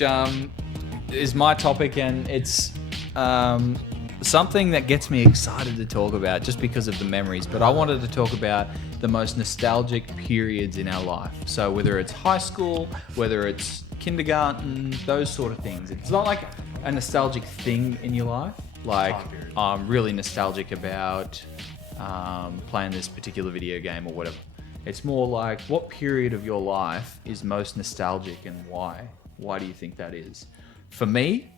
which is my topic, and it's something that gets me excited to talk about just because of the memories. But I wanted to talk about the most nostalgic periods in our life. So whether it's high school, whether it's kindergarten, those sort of things. It's not like a nostalgic thing in your life. Like I'm really nostalgic about playing this particular video game or whatever. It's more like, what period of your life is most nostalgic and why? Why do you think that is? For me,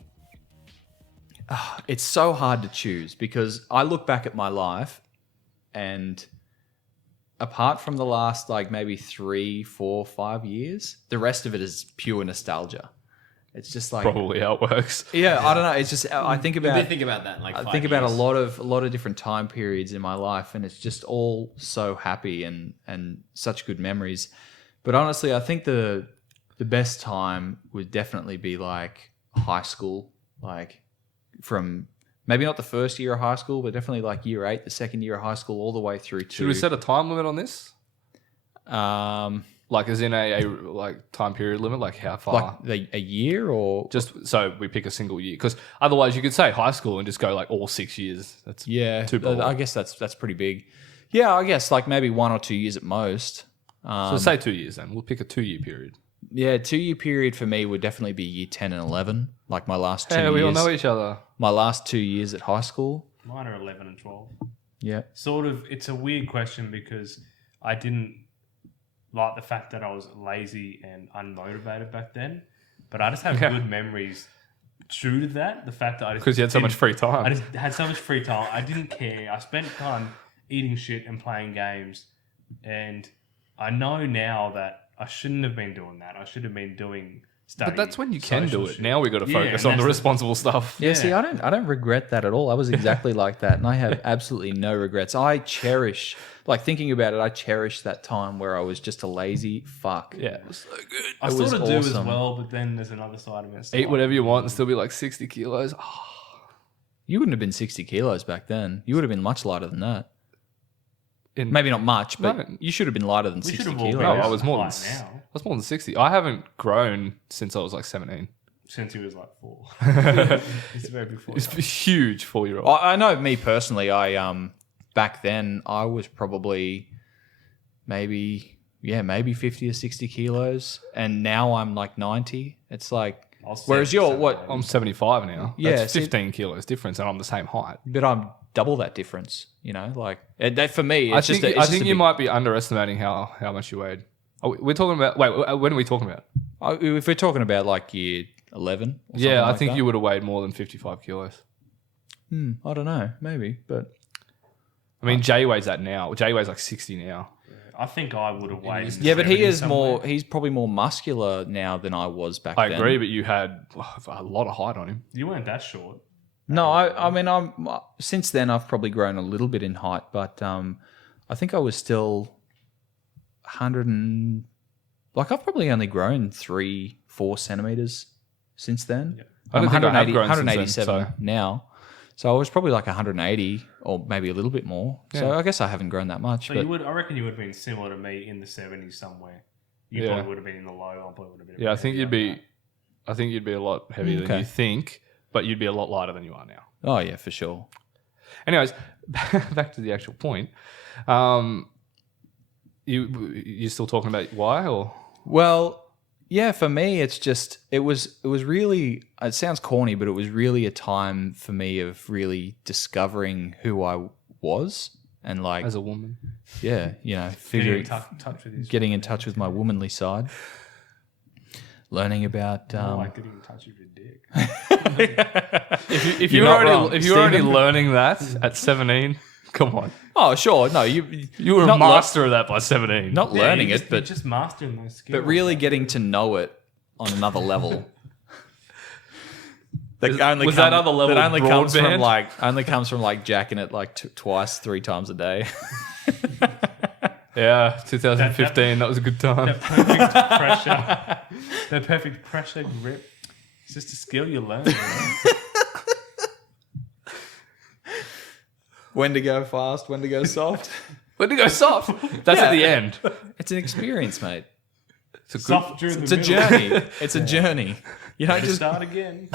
it's so hard to choose because I look back at my life and apart from the last like maybe 3, 4, 5 years, the rest of it is pure nostalgia. It's just like Probably how it works. yeah, I don't know. It's just I think about You did think about that in like 5 I think about years. a lot of different time periods in my life, and it's just all so happy and such good memories. But honestly, I think the best time would definitely be like high school, like from maybe not the first year of high school, but definitely like year 8, the second year of high school, all the way through to. Should we set a time limit on this? Like Like as in a like time period limit, like how far? like a year or Just so we pick a single year, because otherwise you could say high school and just go like all 6 years. That's yeah. too broad. I guess that's pretty big. Yeah, I guess like maybe 1 or 2 years at most. So say 2 years then. We'll pick a 2-year period. Yeah, 2-year period for me would definitely be year 10 and 11. Like my last 2 Hey, years. we all know each other. My last 2 years at high school. Mine are 11 and 12. Yeah. Sort of, it's a weird question because I didn't like the fact that I was lazy and unmotivated back then. But I just have Yeah. good memories true to that. The fact that I just Because you had so much didn't- free time. I just had so much free time. I didn't care. I spent time eating shit and playing games. And I know now that I shouldn't have been doing that. I should have been doing studying. But that's when you can social do it. shit. Now we got to Yeah, focus and on the that's responsible stuff. Yeah, Yeah. see, I don't regret that at all. I was exactly like that, and I have absolutely no regrets. I cherish, like thinking about it, I cherish that time where I was just a lazy fuck. Yeah. It was so good. I It sort was of do as awesome. well, but then there's another side of it. It's Eat like- whatever you want and still be like 60 kilos. Oh, You wouldn't have been 60 kilos back then. You would have been much lighter than that. in- Maybe not much, but No. you should have been lighter than We 60 should have all kilos. no, been I was more than height now. I was more than 60. I haven't grown since I was like 17. Since he was like 4. It's very before. It's a huge 4-year-old. I know me personally, I back then I was probably maybe 50 or 60 kilos, and now I'm like 90. It's like, I was whereas you're 77. what? I'm 75 now. Yeah, That's see- 15 kilos difference, and I'm the same height. But I'm double that difference. You know, like that for me. It's I think, just I think you might be underestimating how much you weighed. Oh, we're talking about. Wait, when are we talking about? If we're talking about like year 11. Or Yeah, I like think that. you would have weighed more than 55 kilos. I don't know, maybe, but I mean, Jay weighs that now. Jay weighs like 60 now. I think I would have weighed. in the yeah, but he 70s is somewhere. more. He's probably more muscular now than I was back I then. agree, but you had a lot of height on him. You weren't that short. No, I mean, since then I've probably grown a little bit in height, but I think I was still 100 and like I've probably only grown 3-4 centimeters since then. Yeah. I don't think I have 180 grown since then, 187 so- now. So I was probably like 180 or maybe a little bit more. So I guess I haven't grown that much. So but you would. I reckon you would have been similar to me in the 70s somewhere. You Yeah. probably would have been in the low. I probably would have been. Yeah, I think heavier you'd than be. that. I think you'd be a lot heavier Okay. than you think, but you'd be a lot lighter than you are now. oh yeah, for sure. Anyways, back to the actual point. You still talking about why or? Well, yeah, for me, it's just it was really. It sounds corny, but it was really a time for me of really discovering who I was and like, As a woman, yeah, you know, Getting figuring, in touch with his. getting in touch with my womanly side, learning about. like getting in touch with your dick. if You're you're not wrong, already Stephen. learning that at 17, come on, Oh, sure, no, you were a not master of that by 17. not Yeah, learning you're it, but just mastering those skills. really getting to know it on another level. That Was that other level that only comes broadband? from like jacking it like twice, 3 times a day. Yeah, 2015, that was a good time. that perfect pressure, that perfect pressure grip. It's just a skill you learn. When to go fast, when to go soft. When to go soft? That's at the end. It's an experience, mate. It's a good, Soft during It's the a middle. journey. It's a journey. You know, Better just start again.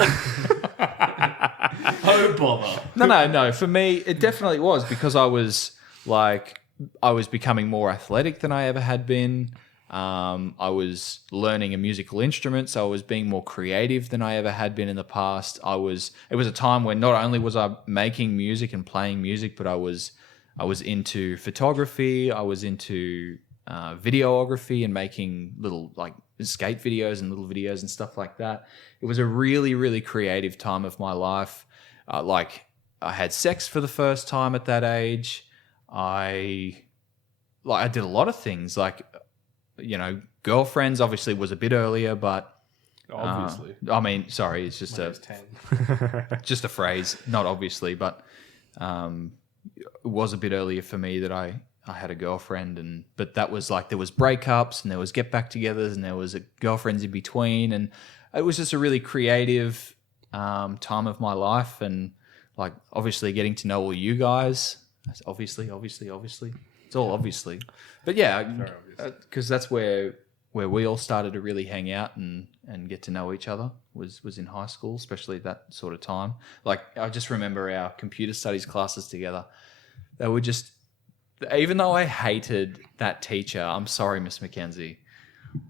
Oh bother! no. For me, it definitely was because I was becoming more athletic than I ever had been. I was learning a musical instrument, so I was being more creative than I ever had been in the past. It was a time when not only was I making music and playing music, but I was into photography. I was into videography and making little like skate videos and little videos and stuff like that. It was a really, really creative time of my life. Like I had sex for the first time at that age. I did a lot of things like, you know, girlfriends obviously was a bit earlier, but Obviously. I mean, sorry, it's just When I a was 10. just a phrase, not obviously, but it was a bit earlier for me that I had a girlfriend, but that was like there was breakups and there was get back togethers and there was girlfriends in between, and it was just a really creative time of my life, and like obviously getting to know all you guys. That's obviously, it's all obviously, but yeah, because that's where we all started to really hang out and get to know each other was in high school, especially that sort of time. Like I just remember our computer studies classes together. They were just, even though I hated that teacher, I'm sorry, Miss Mackenzie,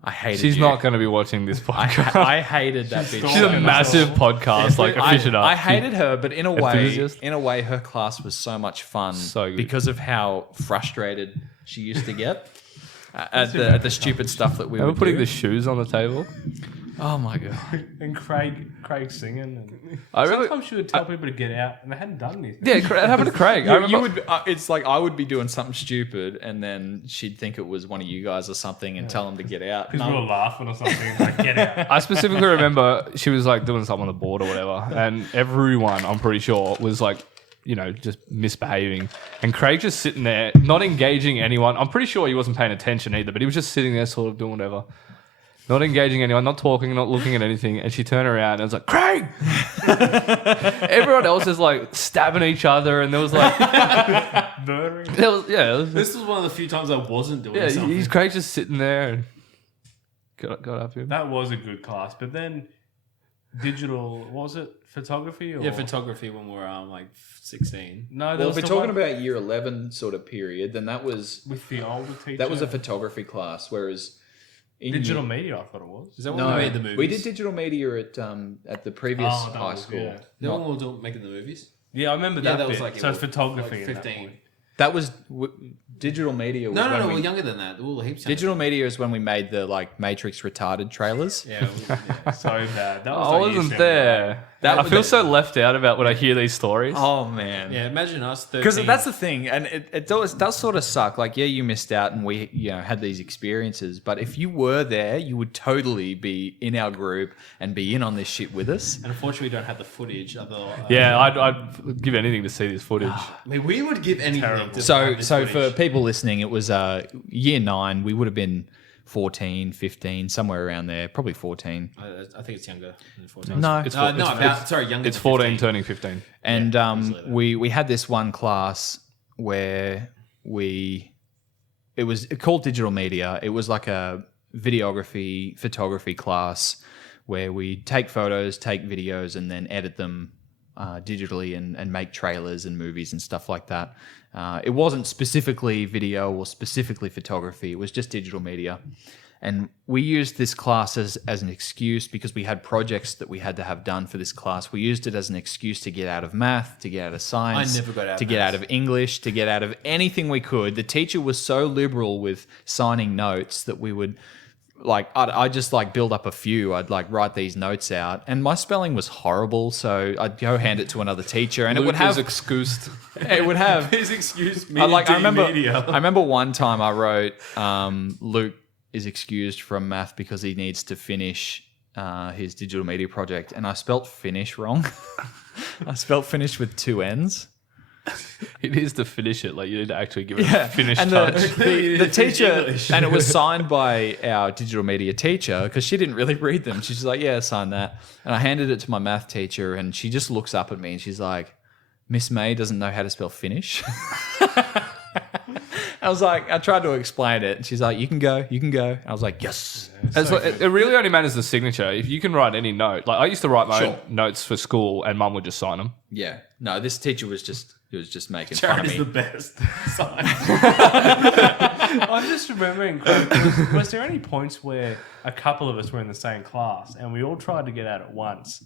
I hated She's you. not going to be watching this podcast. I hated that bitch. She's a massive podcast, like aficionado. I hated her, but in a Enthusiast. way, her class was so much fun So good. because of how frustrated she used to get at the stupid stuff that we Are we were putting do. the shoes on the table? Oh my god! And Craig singing. And I really, sometimes she would tell people to get out, and they hadn't done anything. yeah, it happened to Craig. I remember, You would. It's like I would be doing something stupid, and then she'd think it was one of you guys or something, and tell them to get out. Because we were laughing or something. Like, get out. I specifically remember she was like doing something on the board or whatever, and everyone, I'm pretty sure, was like, you know, just misbehaving. And Craig just sitting there, not engaging anyone. I'm pretty sure he wasn't paying attention either, but he was just sitting there sort of doing whatever. Not engaging anyone, not talking, not looking at anything. And she turned around and was like, Craig! Everyone else is like stabbing each other, and there was like, Murdering. This was one of the few times I wasn't doing something. he's Craig's just sitting there and got up here. That was a good class. But then digital, what was it? Photography? Or? Yeah, photography when we were like 16. No, Well, if we're talking about year 11 sort of period, then that was with the older teacher. a photography class, whereas in digital media, I thought it was. Is that when No, we made the movies? we did digital media at the previous Oh, that high was- school. yeah. Then when we were making the movies? Yeah, I remember Yeah, that. that was bit. like so it was photography. like in that 15. point. That was digital media. Was No, when we're we, younger than that. We were heaps younger. digital media is when we made the like Matrix retarded trailers. Yeah, So bad. That was I like year wasn't 7. there. That I was- feel so left out about when I hear these stories. Oh man. yeah. Imagine us 13. Because that's the thing, and it does sort of suck. Like, yeah, you missed out, and we had these experiences. But if you were there, you would totally be in our group and be in on this shit with us. And unfortunately, we don't have the footage. Yeah, I'd give anything to see this footage. I mean, we would give anything. Terrible. To So have this for footage. people listening, it was year 9. We would have been 14, 15, somewhere around there, probably 14. I think it's younger than 14. No, It's No, four- no, it's- about, sorry, younger It's than 14 15. turning 15. and easily that. we had this one class where it was called digital media. It was like a videography, photography class where we take photos, take videos, and then edit them digitally and make trailers and movies and stuff like that. It wasn't specifically video or specifically photography. It was just digital media. And we used this class as an excuse because we had projects that we had to have done for this class. We used it as an excuse to get out of math, to get out of science, I never got out of to get maths. out of English, to get out of anything we could. The teacher was so liberal with signing notes that we would, like, I'd just like build up a few. I'd like write these notes out, and my spelling was horrible, so I'd go hand it to another teacher, and it would have excused. it would have. Please excuse me. I remember. Media. I remember one time I wrote Luke is excused from math because he needs to finish his digital media project, and I spelt finish wrong. I spelt finish with 2 N's. It is to finish it. Like, you need to actually give it Yeah, a finished and touch. the teacher, and it was signed by our digital media teacher because she didn't really read them. She's just like, yeah, sign that. And I handed it to my math teacher, and she just looks up at me and she's like, Miss May doesn't know how to spell finish. I was like, I tried to explain it, and she's like, you can go. And I was like, yes. It really only matters the signature. If you can write any note, like I used to write my Sure. own notes for school, and Mum would just sign them. Yeah. No, this teacher was just making fun of Jared is me. the best. I'm just remembering, was there any points where a couple of us were in the same class and we all tried to get out at once?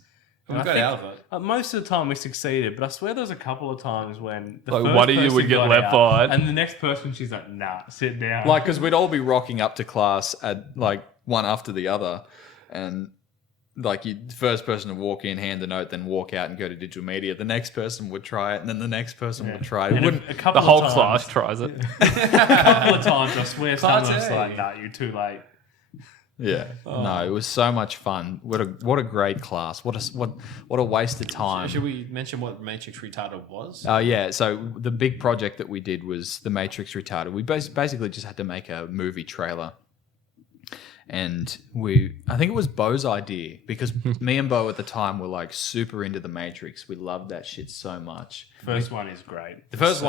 We And I got think, out of it. most of the time we succeeded, but I swear there was a couple of times when the Like, first one of you person would get got left out, behind. and the next person, she's like, nah, sit down. Like, because we'd all be rocking up to class at like one after the other, and like the first person to walk in, hand the note, then walk out and go to digital media. The next person would try it, and then the next person would try it. It And wouldn't. a couple The whole of times, class tries it. A couple of times, I swear, someone was Party. like, nah, you're too late. Yeah. No, it was so much fun. What a great class. What a waste of time. Should we mention what Matrix Retarded was? Yeah, so the big project that we did was The Matrix Retarded. We basically just had to make a movie trailer. And I think it was Bo's idea, because me and Bo at the time were like super into The Matrix. We loved that shit so much. First one is great. The first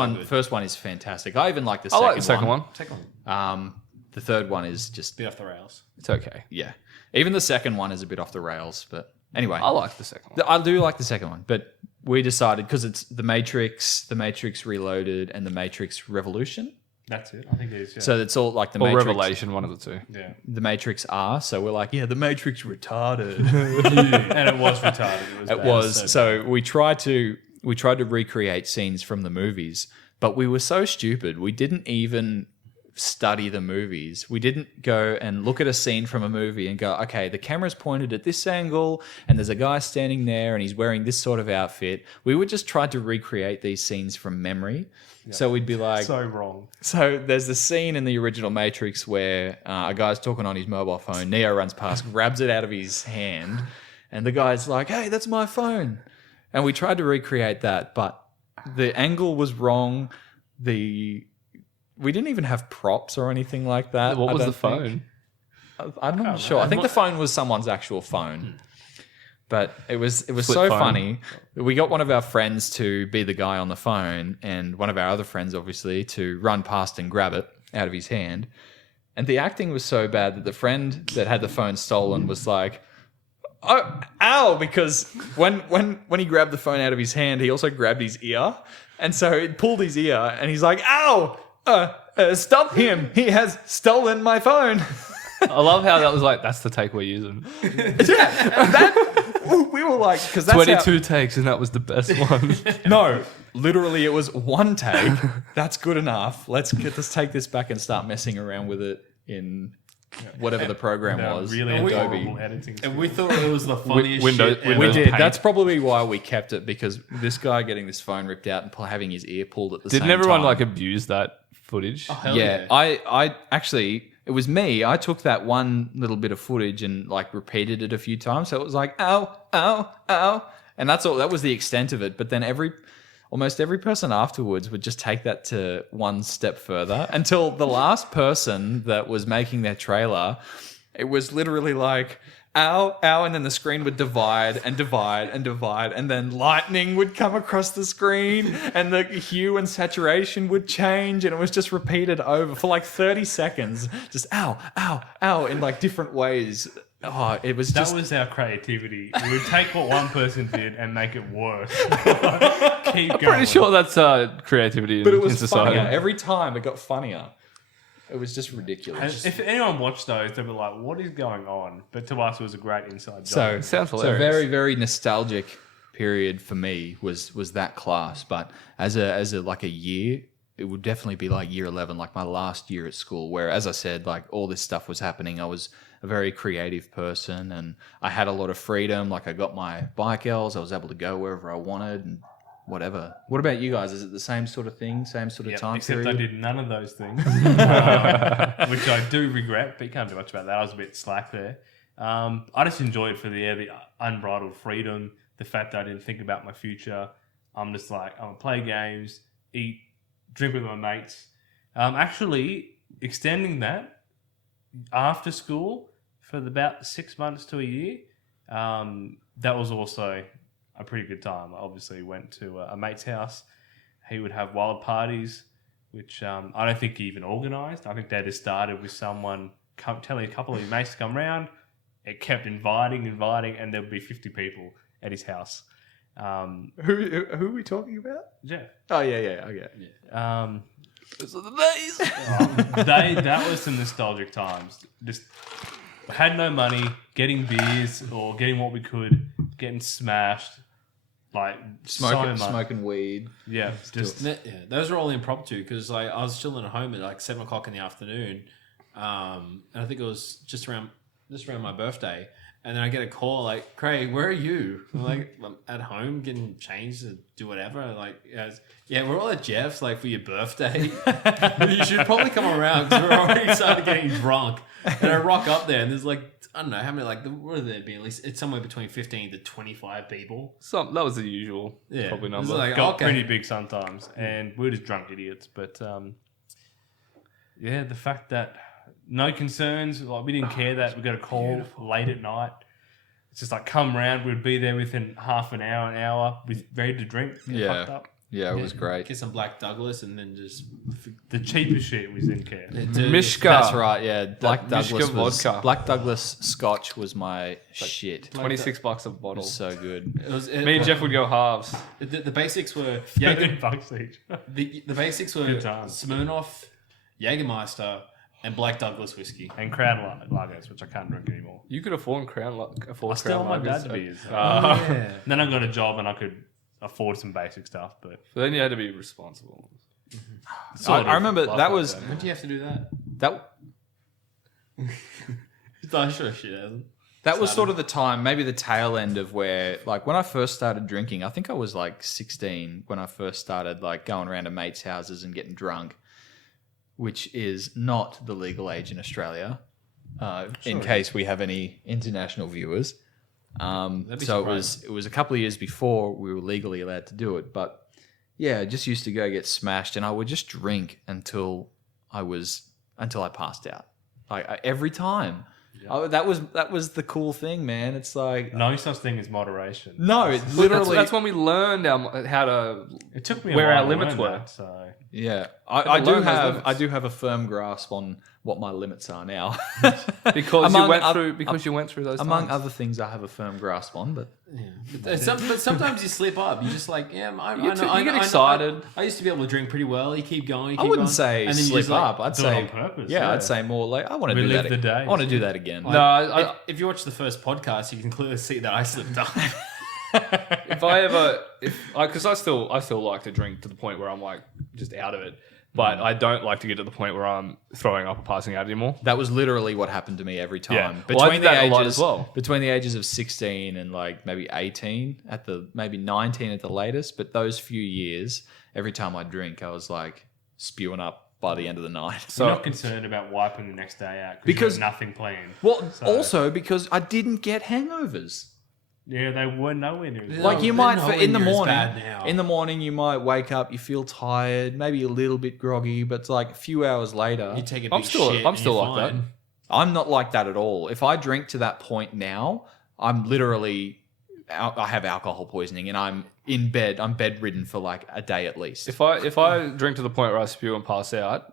one is fantastic. I even like the I second one. like the second one. Second one. The third one is just, Bit off the rails. It's okay. yeah. Even the second one is a bit off the rails, but anyway. I like the second one. I do like the second one, but we decided, because it's The Matrix Reloaded, and The Matrix Revolution. That's it. I think it is. Yeah. So it's all like the Or Matrix. Revelation, one of the two. yeah. The Matrix R. So we're like, yeah, The Matrix Retarded. And it was retarded. It was. It bad. was. So we tried to recreate scenes from the movies, but we were so stupid. We didn't even study the movies. We didn't go and look at a scene from a movie and go, okay, the camera's pointed at this angle and there's a guy standing there and he's wearing this sort of outfit. We would just try to recreate these scenes from memory. So we'd be like, So wrong. so there's the scene in the original Matrix where a guy's talking on his mobile phone. Neo runs past, grabs it out of his hand, and the guy's like, hey, that's my phone. And we tried to recreate that, but the angle was wrong. We didn't even have props or anything like that. What I was don't the phone? think. I'm not sure. I think the phone was someone's actual phone. But it was Flip so phone. funny. We got one of our friends to be the guy on the phone, and one of our other friends, obviously, to run past and grab it out of his hand. And the acting was so bad that the friend that had the phone stolen was like, "Oh, ow!" Because when he grabbed the phone out of his hand, he also grabbed his ear, and so it pulled his ear, and he's like, "Ow! Stop him! He has stolen my phone." I love how that was like, that's the take we're using. We were like, because that's 22 takes, and that was the best one. No, literally, it was one take. That's good enough. Let's take this back and start messing around with it in whatever the program No, was. really Adobe. horrible editing. And we thought it was the funniest Windows- shit Windows We ever. did. Paint. That's probably why we kept it, because this guy getting this phone ripped out and having his ear pulled at the same Didn't time. everyone like abuse that footage? Hell Yeah, I actually, it was me. I took that one little bit of footage and like repeated it a few times. So it was like, ow, ow, ow. And that's all, that was the extent of it. But then almost every person afterwards would just take that to one step further, until the last person that was making their trailer, it was literally like, ow, ow, and then the screen would divide and divide and divide, and then lightning would come across the screen, and the hue and saturation would change, and it was just repeated over for like 30 seconds, just ow, ow, ow, in like different ways. Oh, it was just... That was our creativity. We would take what one person did and make it worse. Keep going. Pretty sure that's creativity but it in was society. funnier. Every time it got funnier. It was just ridiculous. And if anyone watched those, they'd be like, "What is going on?" But to us, it was a great inside job. So Sounds So hilarious. very, very nostalgic period for me was that class. But as a like a year, it would definitely be like year 11, like my last year at school, where, as I said, like all this stuff was happening. I was a very creative person, and I had a lot of freedom. Like I got my bike Ls, I was able to go wherever I wanted and whatever. What about you guys? Is it the same sort of thing, same sort of Yep, time except period? I did none of those things, which I do regret. But you can't do much about that. I was a bit slack there. I just enjoyed it for the unbridled freedom, the fact that I didn't think about my future. I'm just like, I'm gonna play games, eat, drink with my mates. Actually, extending that after school for about 6 months to a year, that was also a pretty good time. I obviously went to a mate's house. He would have wild parties. which I don't think he even organised. I think they just started with someone telling a couple of his mates to come round. It kept inviting, and there would be 50 people at his house. Who are we talking about? Yeah. Oh yeah, okay. Those are the days. That was some nostalgic times. Just had no money, getting beers or getting what we could, getting smashed, like Smoking weed. Yeah, just those were all impromptu because like I was chilling at home at like 7 o'clock in the afternoon, and I think it was just around my birthday, and then I get a call like, "Craig, where are you?" I'm like, "I'm at home getting changed to do whatever." Like, yeah, we're all at Jeff's like for your birthday. You should probably come around because we're already started getting drunk. And I rock up there, and there's like, I don't know how many, like, what would there be? At least it's somewhere between 15 to 25 people. That was the usual probably number. Like, got pretty big sometimes, and we're just drunk idiots. But the fact that no concerns, like we didn't care that we got a call late at night. It's just like come round, we'd be there within half an hour, with ready to drink. Fucked up. Yeah, it was great. Get some Black Douglas and then just The cheapest shit we didn't care. Mishka. That's right. Yeah, Black Douglas Mishka vodka. Black Douglas Scotch was my shit. $26 a It bottle. was so good. Me and Jeff would go halves. The basics were $30 each. the basics were Good times. Smirnoff, Jägermeister, and Black Douglas whiskey. And Crown Lagers, which I can't drink anymore. You could afford Crown I still want my dad to be. Yeah. Then I got a job and I could afford some basic stuff, but So then you had to be responsible. I remember that was When do you have to do that? that Sure, shit hasn't. that was sort of the time, maybe the tail end of where, like, when I first started drinking. I think I was like 16 when I first started, like, going around to mates' houses and getting drunk, which is not the legal age in Australia. In case we have any international viewers. So it was a couple of years before we were legally allowed to do it, but yeah, I just used to go get smashed, and I would just drink until I passed out, like every time. Yeah. That was the cool thing, man. It's like no such thing as moderation. No, it's literally that's when we learned how to. It took me where a while our to limits learn were. that, so yeah, I I do learned those have limits. a firm grasp on what my limits are now. Because you went through those among times. other things I have a firm grasp on, but But sometimes you slip up. You just like, yeah, You get excited. I used to be able to drink pretty well. You keep going. I wouldn't say and then you slip just, like, up. I'd do it say on purpose. yeah, I'd say more like I want to do Relive that. the day. I want to do that again. No, If you watch the first podcast, you can clearly see that I slipped up. because I still like to drink to the point where I'm like just out of it, but I don't like to get to the point where I'm throwing up or passing out anymore. That was literally what happened to me every time. Yeah. Well, I did that a lot as well. Between the ages of 16 and like maybe 18 maybe 19 at the latest, but those few years, every time I drink, I was like spewing up by the end of the night. So you're not concerned about wiping the next day out Because- you have nothing planned. Well, also because I didn't get hangovers. Yeah, they were nowhere near. No, Like you they're might nowhere in the near as morning. bad now. In the morning, you might wake up, you feel tired, maybe a little bit groggy, but it's like a few hours later. You take a big I'm still shit. like that. I'm not like that at all. If I drink to that point now, I'm literally I have alcohol poisoning and I'm in bed. I'm bedridden for like a day at least. If I drink to the point where I spew and pass out,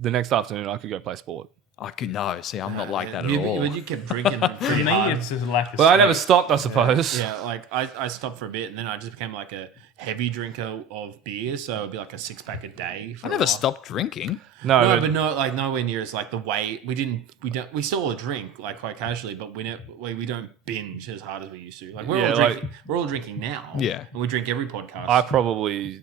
the next afternoon I could go play sport. I could no. See, I'm not like that at You, all. but you kept drinking For pretty me, hard. it's just a lack of. But I sleep. never stopped, I suppose. Yeah, like I stopped for a bit and then I just became like a heavy drinker of beer, so it'd be like a 6-pack a day. I never stopped drinking. No, but no, like nowhere near as like the way we still all drink like quite casually, but we don't binge as hard as we used to. Like we're all drinking now. Yeah. and we drink every podcast. I probably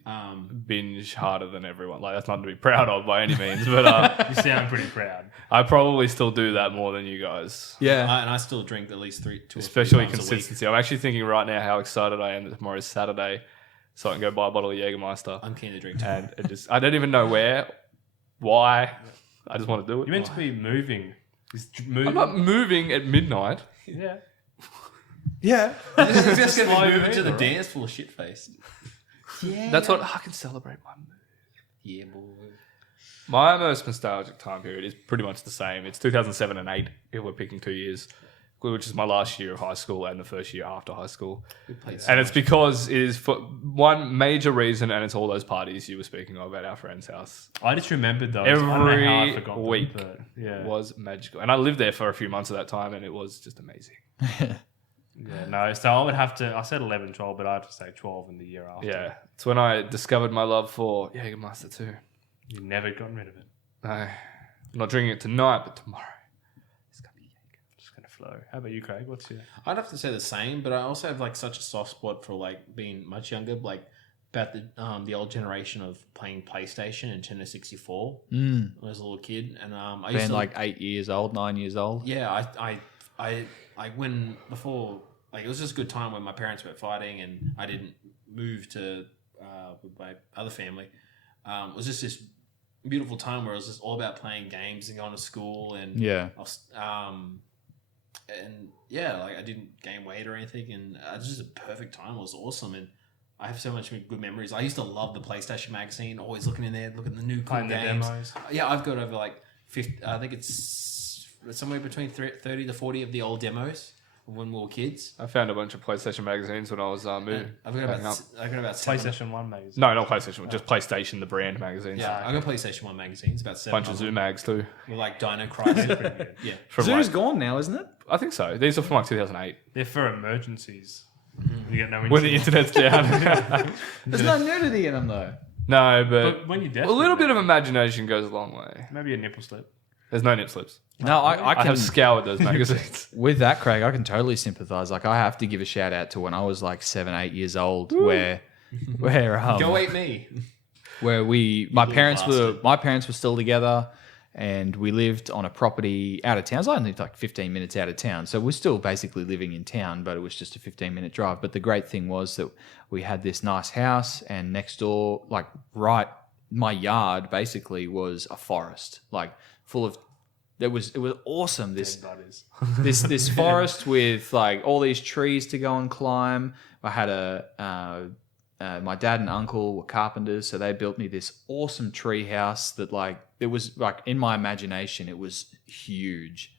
binge harder than everyone. Like that's not to be proud of by any means, but You sound pretty proud. I probably still do that more than you guys. Yeah. and I still drink at least 2 or 3 Especially times a week. consistency. I'm actually thinking right now how excited I am that tomorrow's Saturday, so I can go buy a bottle of Jägermeister. I'm keen to drink too. And I don't even know why. I just want to do it. You're meant to be moving. I'm not moving at midnight. Yeah. Yeah. Just gonna Slide be moving in, to the right? dance floor, shit faced. Yeah, That's what I can celebrate my mood. Yeah, boy. My most nostalgic time period is pretty much the same. It's 2007 and 8 if we're picking 2 years. which is my last year of high school and the first year after high school. We played so And it's much. because it is for one major reason, and it's all those parties you were speaking of at our friend's house. I just remembered those. I don't know how I Every forgot them, week but yeah. was magical. And I lived there for a few months at that time, and it was just amazing. Yeah, no, so I would have to, I said 11, 12, but I have to say 12 in the year after. Yeah. It's when I discovered my love for Jägermeister too. You've never gotten rid of it. No, I'm not drinking it tonight, but tomorrow. It's going to be Jäger. Just going to flow. How about you, Craig? What's your... I'd have to say the same, but I also have like such a soft spot for like being much younger, like about the old generation of playing PlayStation and Nintendo 64 when I was a little kid, and I used Been to like 8 years old, 9 years old. yeah, I when before like it was just a good time when my parents were fighting and I didn't move to with my other family. It was just this beautiful time where it was just all about playing games and going to school and Yeah. I was, and yeah, like I didn't gain weight or anything, and it was just a perfect time. It was awesome, and I have so much good memories. I used to love the PlayStation magazine, always looking in there, looking at the new cool Playing the games. demos. Yeah, I've got over like 50, I think it's somewhere between 30 to 40 of the old demos of when we were kids. I found a bunch of PlayStation magazines when I was moving. I've got packing about, up. I've got about seven. PlayStation 1 magazine. No, not PlayStation, just PlayStation, the brand magazines. Yeah, I've got PlayStation 1 magazines, about seven. Bunch of of Zoo them. mags too. With like Dino Crisis. Yeah. From Zoo's like, gone now, isn't it? I think so. These are from like 2008. They're for emergencies. You get no When the internet. internet's down. There's no nudity in them though. No, but But when you're a desperate, little bit of imagination goes a long way. maybe a nipple slip. There's no nip slips. No, I I can. have scoured those magazines. With that, Craig, I can totally sympathise. Like, I have to give a shout out to when I was like 7, 8 years old, where Go eat me. where my little parents bastard. were still together, and we lived on a property out of town. So I lived like 15 minutes out of town, so we're still basically living in town, but it was just a 15-minute drive. But the great thing was that we had this nice house, and next door, like right, my yard basically was a forest, like full of. It was awesome. This this forest with like all these trees to go and climb. I had my dad and uncle were carpenters, so they built me this awesome tree house that like it was like in my imagination it was huge.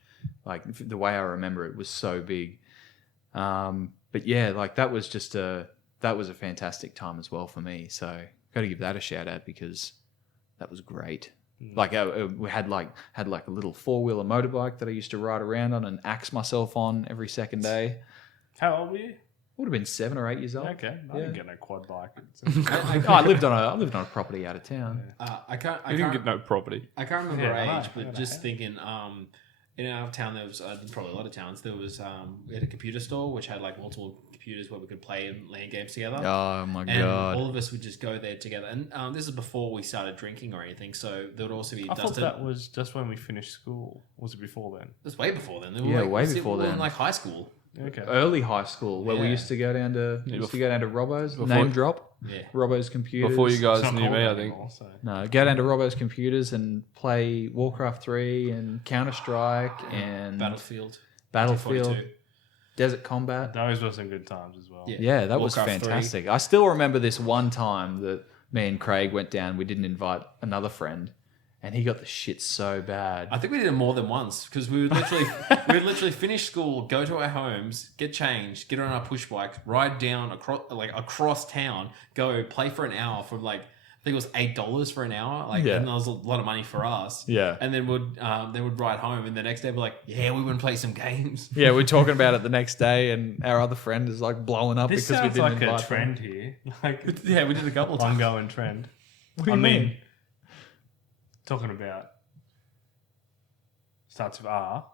Like the way I remember it was so big. But yeah, like that was a fantastic time as well for me. So got to give that a shout out because that was great. Like we had a little 4-wheeler motorbike that I used to ride around on and axe myself on every second day. How old were you? Would have been 7 or 8 years old. Okay, I Yeah. didn't get no quad bike. I lived on a property out of town. I can't. You didn't get no property. I can't remember Yeah, I know, age, I but know. just thinking, in our town there was probably a lot of towns. There was we had a computer store which had like multiple computers where we could play LAN games together. Oh my And god! all of us would just go there together. And this is before we started drinking or anything. So there would also be I thought Dustin. that was just when we finished school. Was it before then? It was way before then. Yeah, way before we were then. in like high school. Okay. Early high school where we Yeah. used to go down to Robbo's. Before- Name drop. Yeah. Robbo's computers. Before you It's guys not knew called me, that I think. anymore, so. No, go down to Robbo's computers and play Warcraft 3 and Counter Strike and Battlefield. Battlefield, 42. Desert Combat. Those were some good times as well. Yeah. Yeah, that was Warcraft 3. fantastic. I still remember this one time that me and Craig went down. We didn't invite another friend, and he got the shit so bad. I think we did it more than once because we would literally finish school, go to our homes, get changed, get on our push bikes, ride down across town, go play for an hour for like I think it was $8 for an hour. Like Yeah. and that was a lot of money for us. Yeah. And then would ride home, and the next day we're like, yeah, we went and play some games. Yeah, we're talking about it the next day, and our other friend is like blowing up This because we sounds didn't like invite a trend here. Like Yeah, we did a couple of times. ongoing trend. What do you mean? Talking about starts with R.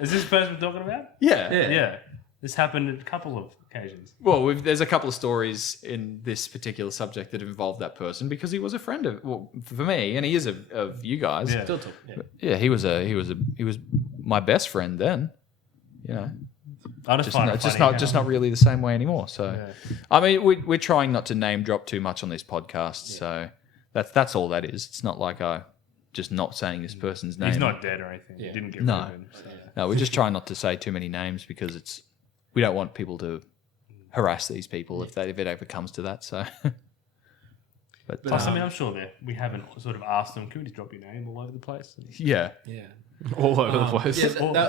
Is this the person we're talking about? Yeah. Yeah. This happened a couple of occasions. Well, there's a couple of stories in this particular subject that involve that person because he was a friend of, for me, and he is of you guys. Yeah. Still talk. Yeah. Yeah, he was my best friend then. You know, I just find it just funny not how- not really the same way anymore. So, Yeah. I mean, we're trying not to name drop too much on this podcast. So that's all that is. It's not like I just not saying this person's name. He's not dead or anything. Yeah. He didn't get No. rid of him. So. No, we're just trying not to say too many names because we don't want people to harass these people if it ever comes to that. So, But Plus, I mean, I'm sure that we haven't sort of asked them, can we just drop your name all over the place? yeah, Yeah. all over the place. Yeah,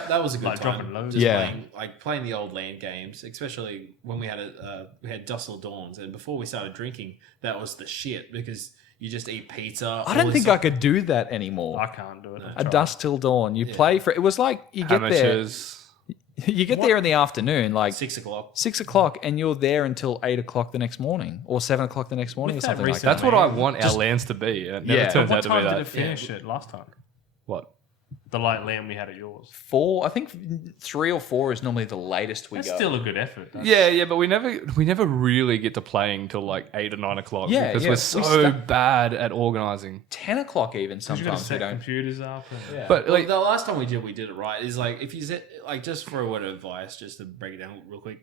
that was a good Like time. dropping loads. Just Yeah. playing the old LAN games, especially when we had Dusk Till Dawns, and before we started drinking, that was the shit because you just eat pizza. I don't think I could do that anymore. I can't do it. A dusk till dawn. You play for it was like you get Amateurs. you get there in the afternoon, like 6:00. 6 o'clock, and you're there until 8 o'clock the next morning, or 7 o'clock the next morning, With or that something like recent- that. That's what I want our lands to be. It never Yeah. turns What out to be time did that. it finish it last time? What? The light lamp we had at yours. 4, I think 3 or 4 is normally the latest we That's go. still a good effort. Yeah, but we never really get to playing till like 8 or 9 o'clock. Yeah, because yeah. we're We so start- bad at organizing. 10 o'clock even You got to sometimes we set don't. computers up. And, Yeah. But, Well, like- the last time we did it right is like if you set like just for a word of advice, just to break it down real quick,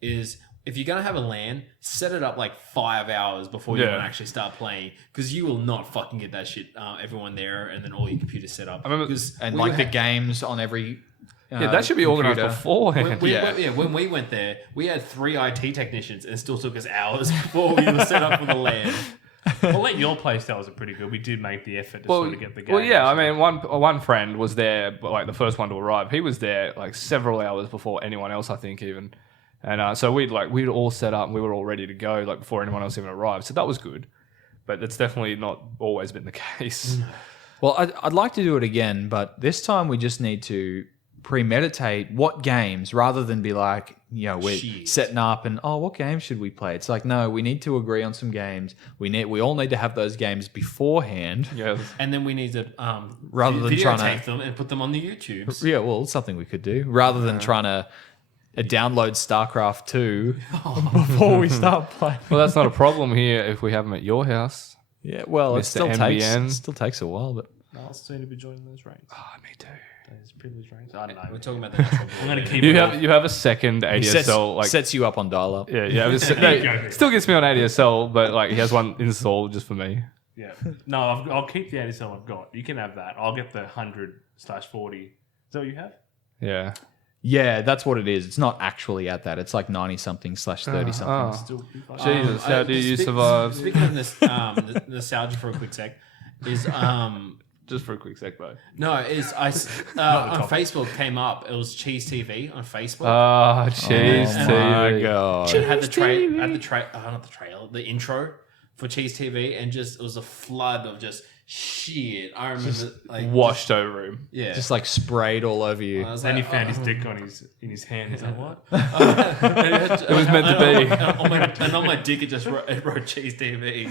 is if you're gonna have a LAN, set it up like 5 hours before you Yeah. want to actually start playing, because you will not fucking get that shit. Everyone there, and then all your computers set up. I remember- because And we like the had- games on every Yeah, that should be organized computer. beforehand. when we went there, we had 3 IT technicians, and it still took us hours before we were set up for the LAN. well, at your place, that was pretty good. We did make the effort to sort of get the game. Well, yeah, I mean, one friend was there, but like the first one to arrive. He was there like several hours before anyone else, I think, even. And so we'd all set up and we were all ready to go like before anyone else even arrived. So that was good. But that's definitely not always been the case. Well, I'd like to do it again, but this time we just need to premeditate what games rather than be like, we're Shit. setting up and, what games should we play? It's like, no, we need to agree on some games. We all need to have those games beforehand. Yeah. And then we need to Rather than trying to- videotape them and put them on the YouTubes. Yeah, well, it's something we could do rather than trying to download StarCraft 2 before we start playing. Well, that's not a problem here if we have them at your house. Yeah, well, it Mr. MBN. still takes a while, but I'll soon to be joining those ranks. Oh, me too. Those privileged ranks. I don't know. We're talking about the natural I'm going to keep You it have a second ADSL like sets you up on dial-up. yeah. No, still gets me on ADSL, but like he has one installed just for me. Yeah. No, I'll keep the ADSL I've got. You can have that. I'll get the 100/40. Is that what you have? Yeah. Yeah, that's what it is. It's not actually at that. It's like 90-something/30-something. Oh. Still. Jesus, how do you survive? Speaking of this, nostalgia for a quick sec, is Just for a quick sec, bro. no, is I on Facebook came up. It was Cheese TV on Facebook. Oh, cheese Oh my TV. God. It had the intro for Cheese TV, and just it was a flood of just shit. I remember like Washed over him. yeah, Just like sprayed all over you. I was Then he like, found his dick in his hand. He's like, what? it was meant to be. And on my dick, it just wrote Cheese TV.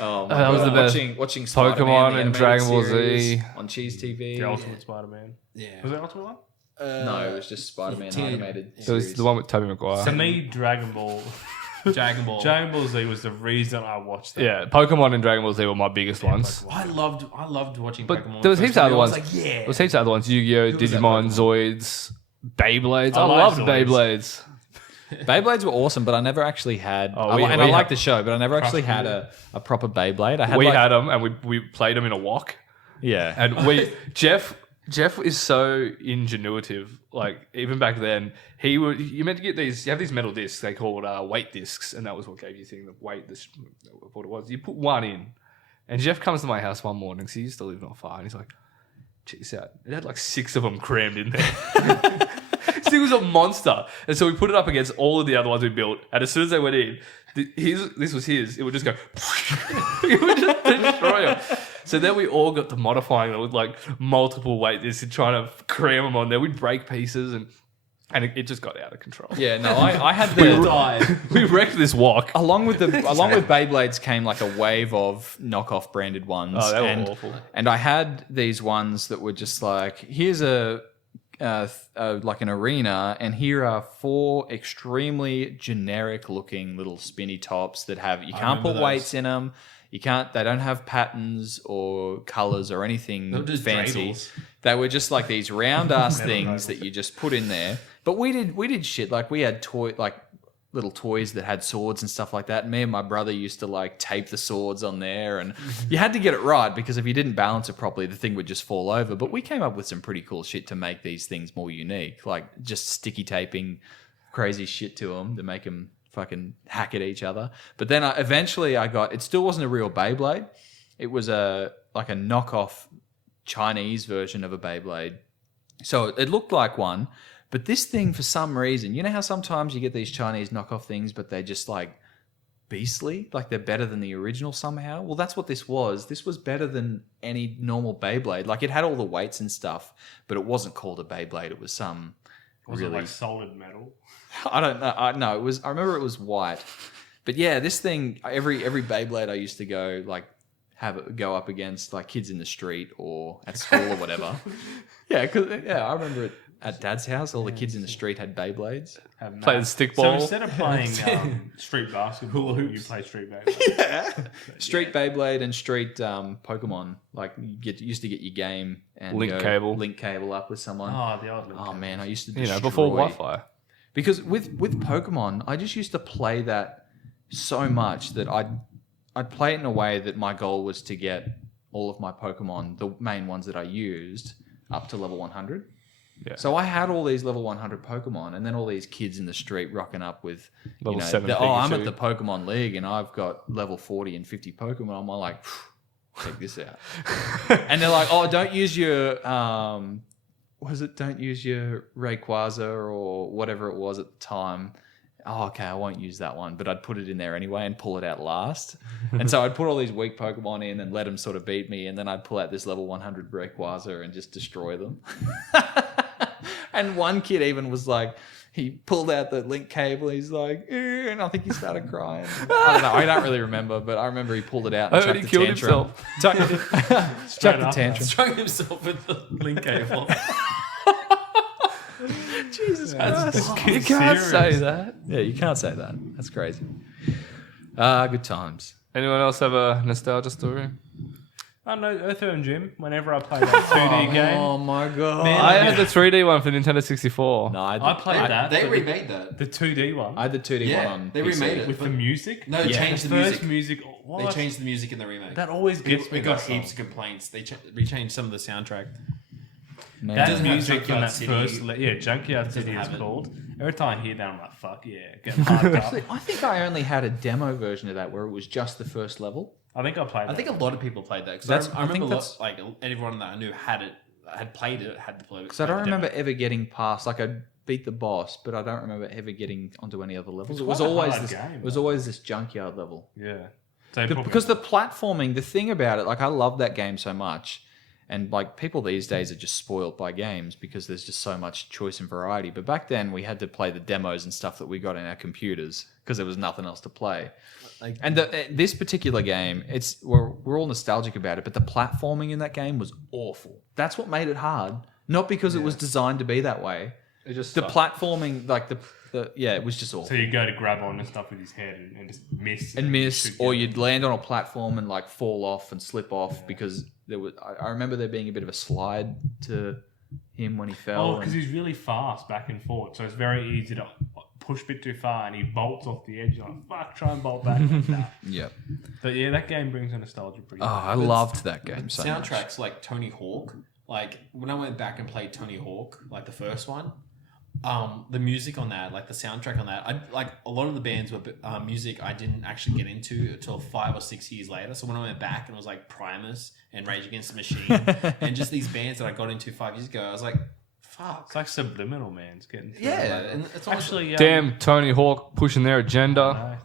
Oh That was the best. Watching Pokemon Spider-Man, the and animated Dragon Ball series Z. on Cheese TV. The Ultimate Spider-Man. Yeah, Was that Ultimate one? No, it was just Spider-Man Teen- animated It was series. the one with Tobey Maguire. To me, Dragon Ball Dragon Ball. Z was the reason I watched that. Yeah, Pokemon and Dragon Ball Z were my biggest ones. I loved watching But Pokemon. there was First heaps of time, other I was ones. Like, yeah, There was heaps of other ones. Yu-Gi-Oh, was that Digimon, Pokemon? Zoids, Beyblades. I I like loved Zoids. Beyblades. Beyblades were awesome, but I never actually had. Oh, I we like had- the show, but I never actually had a proper Beyblade. I had We like, had them and we played them in a wok. yeah. And Jeff is so ingenuitive. Like even back then, you meant to get these. You have these metal discs. They called weight discs, and that was what gave you the weight. What it was. You put one in, and Jeff comes to my house one morning. So he used to live not far, and he's like, "Check this out." It had like 6 of them crammed in there. This thing was a monster, and so we put it up against all of the other ones we built. And as soon as they went in, this was his. It would just go. It would just destroy them. So then we all got to modifying them with like multiple weight discs and trying to cram them on there. We'd break pieces and it just got out of control. Yeah, no, I had the died. We wrecked this wok. along with Beyblades came like a wave of knockoff branded ones. Oh, they were and, awful. And I had these ones that were just like, here's like an arena, and here are 4 extremely generic looking little spinny tops that have you can't remember put those. weights in them. They don't have patterns or colors or anything They were just fancy. dreidels. They were just like these round ass things that you just put in there. But we did shit like we had little toys that had swords and stuff like that. And me and my brother used to like tape the swords on there, and you had to get it right because if you didn't balance it properly, the thing would just fall over. But we came up with some pretty cool shit to make these things more unique, like just sticky taping crazy shit to them to make them fucking hack at each other. But then eventually I got, it still wasn't a real Beyblade. It was like a knockoff Chinese version of a Beyblade. So it looked like one, but this thing for some reason, you know how sometimes you get these Chinese knockoff things, but they're just like beastly, like they're better than the original somehow. Well, that's what this was. This was better than any normal Beyblade. Like it had all the weights and stuff, but it wasn't called a Beyblade. It was some Was really it like solid metal? I don't know. No, it was. I remember it was white. But yeah, this thing. Every Beyblade I used to go up against like kids in the street or at school or whatever. I remember it at Dad's house. All the kids in the street had Beyblades. Play the stick So ball. instead of playing street basketball, you play street Beyblade. Street Beyblade and street Pokemon. Like you used to get your game and Link cable up with someone. Oh, the old. Oh man, I used to before Wi-Fi. Because with Pokemon, I just used to play that so much that I'd play it in a way that my goal was to get all of my Pokemon, the main ones that I used, up to level 100. Yeah. So I had all these level 100 Pokemon, and then all these kids in the street rocking up with, Level 7 I'm at Pikachu. the Pokemon League and I've got level 40 and 50 Pokemon. I'm like, check this out. And they're like, oh, don't use your, don't use your Rayquaza or whatever it was at the time. Oh, okay, I won't use that one, but I'd put it in there anyway and pull it out last. And so I'd put all these weak Pokemon in and let them sort of beat me, and then I'd pull out this level 100 Rayquaza and just destroy them. And one kid even was like, he pulled out the link cable, he's like, and I think he started crying. I don't know, I don't really remember, but I remember he pulled it out and chucked he the killed tantrum. himself. Chucked the tantrum. Strung himself with the link cable. Jesus Christ. You can't say that. Yeah, you can't say that. That's crazy. Good times. Anyone else have a nostalgia story? I know Earthworm Jim. Whenever I play that 2D game, Oh my god. Man, I had the 3D one for Nintendo 64. No, I played that. They but remade that. the 2D one I had the 2D Yeah, one on they PC. remade it. with the music. No, they changed the the first music. music. They What? changed the music in the remake. That always gets me. We got that song. heaps of complaints. They rechanged some of the soundtrack. Man. That doesn't have music in Junkyard that City. first, Junkyard Doesn't City is have it. called. Every time I hear that, I'm like, fuck yeah, get hyped up. Actually, I think I only had a demo version of that where it was just the first level. I think I played. I think a lot of people played that That's- because I I think remember that's- like everyone that I knew had played it, had to play it. Because I don't remember ever getting past, like I beat the boss, but I don't remember ever getting onto any other levels. It's It was quite a always hard this. game, It was always this junkyard level. Yeah. So Because the platforming, the thing about it, like I love that game so much, and like people these days are just spoiled by games because there's just so much choice and variety. But back then we had to play the demos and stuff that we got in our computers because there was nothing else to play. And this particular game, we're all nostalgic about it, but the platforming in that game was awful. That's what made it hard, not because it was designed to be that way. It just The platforming, like it was just awful. So you go to grab on and stuff with his head and just miss. And miss, shoot or you. you'd land on a platform and like fall off and slip off because there was. I remember there being a bit of a slide to him when he fell. Oh, because he's really fast back and forth, so it's very easy to push a bit too far, and he bolts off the edge. You're like, fuck, try and bolt back. Like that. Yeah. But yeah, that game brings a nostalgia pretty. Oh, I loved that game so much. soundtracks like Tony Hawk. Like when I went back and played Tony Hawk, like the first one, the music on that, like the soundtrack on that, I like a lot of the bands were music I didn't actually get into until 5 or 6 years later. So when I went back and it was like Primus and Rage Against the Machine and just these bands that I got into 5 years ago, I was like, fuck. It's like subliminal, man. It's getting through. Yeah, and it's almost, Actually, Damn, Tony Hawk pushing their agenda. no.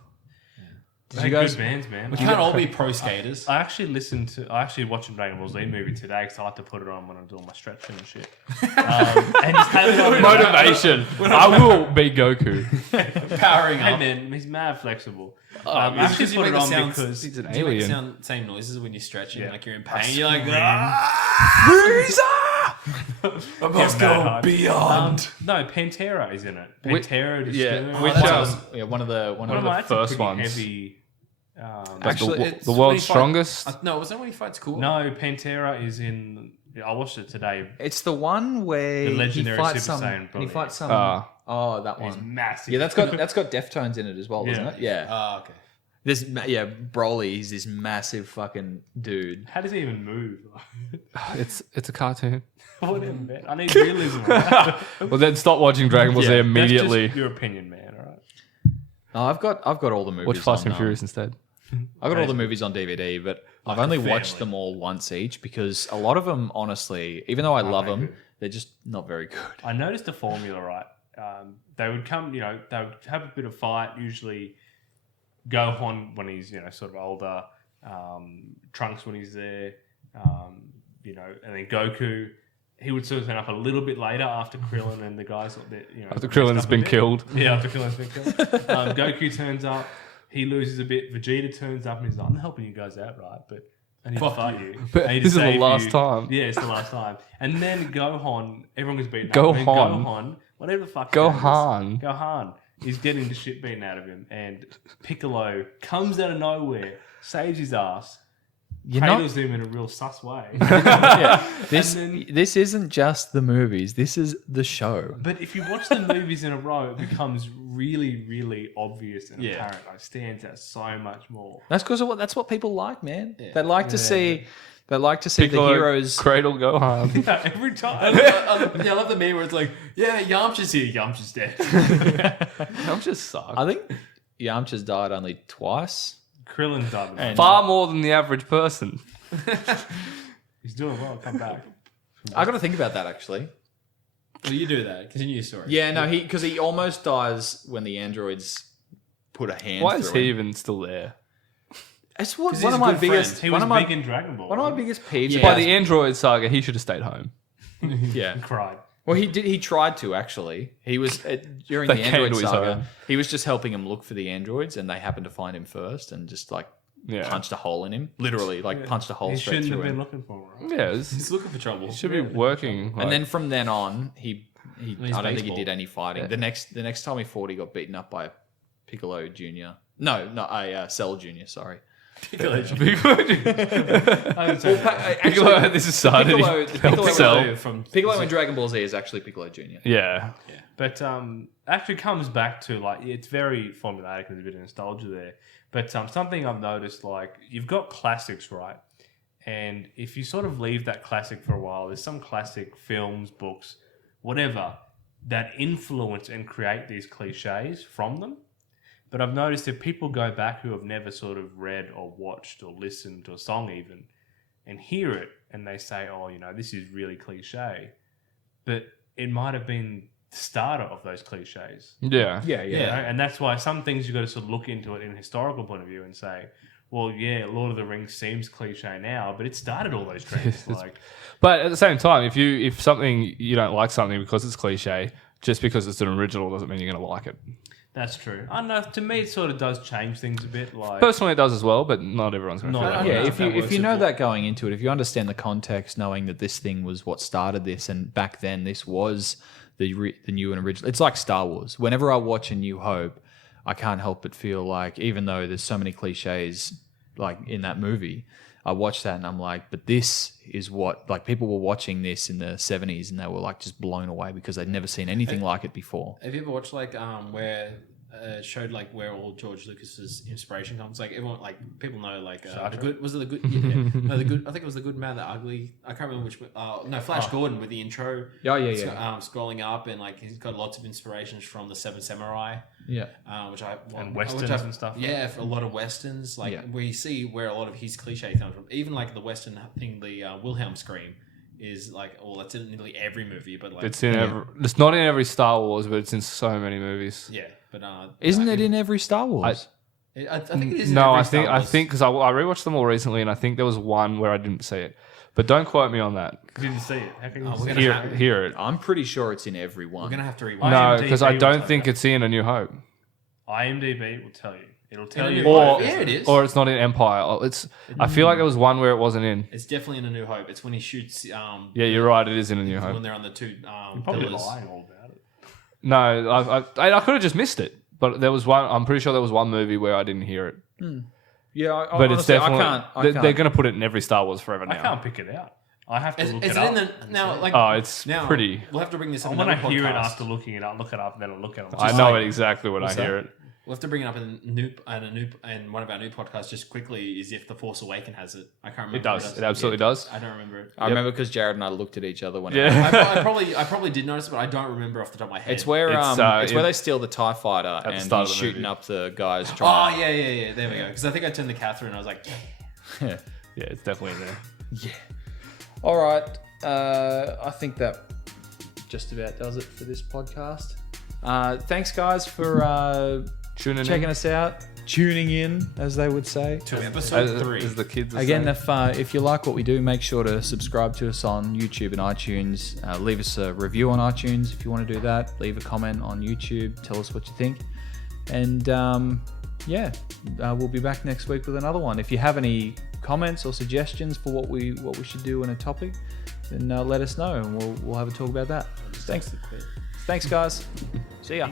Did you guys? Good bands, man. we can't all be pro skaters. I actually watching Dragon Ball Z movie today because I like to put it on when I'm doing my stretching and shit. And just have it on Motivation. I will be Goku. Powering Hey up. man, he's mad flexible. It's actually because you put make it the on sounds. because He's an Do you make the alien. same noises when you're stretching, Yeah. like you're in pain. You're like, I must go beyond. No, Pantera is in it. Which- Pantera, yeah, Disturb. which, one of the of Well, the that's a first pretty ones. Heavy, Like Actually, the it's world's when he fight- strongest. No, was that when he fights cool? no, Pantera is in. I watched it today. It's the one where The he legendary fights Super some. Saiyan And he Broly. fights some. That He's one. massive. Yeah, that's got Deftones in it as well, doesn't Yeah. it? Yeah. Oh, okay. Broly. He's this massive fucking dude. How does he even move? It's a cartoon. Whatever, man. I need realism. Right? Well, then stop watching Dragon Ball Z Yeah, immediately. That's just your opinion, man. All right. Oh, I've got all the movies. Watch Fast on, and Furious instead. I've got all the movies on DVD, but I've only watched family. them all once each because a lot of them, honestly, even though I love very them, good. they're just not very good. I noticed a formula, right? They would come, they would have a bit of fight. Usually, Gohan when he's sort of older, Trunks when he's there, and then Goku. He would sort of turn up a little bit later after Krillin and the guys. After Krillin's been killed. Yeah, after Krillin's been killed. Goku turns up. He loses a bit. Vegeta turns up and he's like, "I'm helping you guys out, right? But I need to fight you. But I need to this is the save last you." time. Yeah, it's the last time. And then Gohan, everyone gets beaten up. And then Gohan. Gohan, whatever the fuck. his name is, Gohan. Gohan is getting the shit beaten out of him, and Piccolo comes out of nowhere, saves his ass, cradles him in a real sus way. This isn't just the movies. This is the show. But if you watch the movies in a row, it becomes really, really obvious and apparent. It stands out so much more. That's because that's what people like, man. They like to see. They like to see Piccolo the heroes. cradle Gohan. Every time. I love the meme where it's like, yeah, Yamcha's here, Yamcha's dead. I'm just sucked. I think Yamcha's died only twice. Krillin died. Far more than the average person. He's doing well. Come back. I got to think about that actually. Well, you do that. Continue your story. Yeah, no, because he almost dies when the androids put a hand. Why is through he him. even still there? It's 'Cause he's one of a my good biggest. friend. He one was of my big in Dragon Ball. one of my biggest peeves. Yeah. By about the Android saga, he should have stayed home. yeah. He cried. Well, he did. He tried to actually. He was during They the came android to his saga. home. He was just helping him look for the androids, and they happened to find him first, and just like Yeah. punched a hole in him. Literally, like punched a hole He straight shouldn't through have been him. looking for him. Yeah, He's looking for trouble. should be working. And then from then on, he I don't think he baseball. did any fighting. Yeah. The next time he fought, he got beaten up by Piccolo Jr. No, not a Cell Jr. Sorry. Piccolo. Piccolo, this is started. Piccolo, Help Cell. From Piccolo in Dragon Ball Z is actually Piccolo Jr. Yeah. But actually comes back to like it's very formulaic and there's a bit of nostalgia there. But something I've noticed, like you've got classics, right? And if you sort of leave that classic for a while, there's some classic films, books, whatever, that influence and create these cliches from them. But I've noticed if people go back who have never sort of read or watched or listened to a song even and hear it and they say, oh, you know, this is really cliche. But it might have been the starter of those cliches. Yeah. Yeah, You know? And that's why some things you've got to sort of look into it in a historical point of view and say, well, yeah, Lord of the Rings seems cliche now, but it started all those trends. But at the same time, if something you don't like something because it's cliche, just because it's an original doesn't mean you're going to like it. That's true. I don't know. To me, it sort of does change things a bit. Like Personally, it does as well, but not everyone's going to feel that way. Yeah, know if if you that if you works know at that going into it, if you understand the context, knowing that this thing was what started this, and back then this was the new and original. It's like Star Wars. Whenever I watch A New Hope, I can't help but feel like, even though there's so many cliches like in that movie, I watch that and I'm like, but this is what, like, people were watching this in the 70s and they were like just blown away because they'd never seen anything like it before. Have you ever watched like where showed like where all George Lucas's inspiration comes? Like everyone, like people know like the good, was it the good? Yeah, no, the good. I think it was the Good Man, the Ugly. I can't remember which. No, Flash Gordon with the intro. Yeah. Scrolling up and like he's got lots of inspirations from the Seven Samurai. Yeah. And westerns and stuff. Yeah, for a lot of westerns, like where you see where a lot of his cliche comes from. Even like the western thing, the Wilhelm scream is like, well, that's in nearly every movie, but like It's it's not in every Star Wars, but it's in so many movies. yeah, but Isn't it in every Star Wars? I think it is. In No, every I Star think Wars. because I rewatched them all recently, and I think there was one where I didn't see it. But don't quote me on that. You didn't see it. How can you we're see gonna it? have- Hear it. I'm pretty sure it's in every We're one. gonna have to rewatch. Why- No, IMDb because I will don't tell think you. it's in A New Hope, IMDb will tell you. It'll tell you. Or- yeah, it is. or it's not in Empire. I feel like there was one where it wasn't in. It's definitely in A New Hope. It's when he shoots. Yeah, you're right. It is in A New When Hope. they're on the two Probably pillars. lying all about it. No, I could have just missed it. But there was one. I'm pretty sure there was one movie where I didn't hear it. Yeah, But it's definitely I can't. they're going to put it in every Star Wars forever I now. can't pick it out. I have to Is look it it up. in the now? Like Oh, it's now, pretty. We'll have to bring this up. I in want to another hear it podcast. after looking it up. Look it up, and then I'll look at it. I know it exactly when I hear it. We'll have to bring it up in one of our new podcasts just quickly. Is if the Force Awakens has it? I can't remember. It does. It absolutely does. I don't remember it. I remember because Jared and I looked at each other when I probably did notice it, but I don't remember off the top of my head. it's where It's, where they steal the TIE fighter the and start he's of the shooting movie. up the guys. Oh Trying yeah. There we go. Because I think I turned the Catherine and I was like, yeah. Yeah, it's definitely in there. Yeah. All right. I think that just about does it for this podcast. Thanks, guys, for checking us out, tuning in, as they would say. to episode 3. As the kids are Again, saying. if you like what we do, make sure to subscribe to us on YouTube and iTunes. Leave us a review on iTunes if you want to do that. Leave a comment on YouTube. Tell us what you think. And we'll be back next week with another one. If you have any comments or suggestions for what we should do in a topic, then let us know and we'll have a talk about that. Thanks, guys. See ya.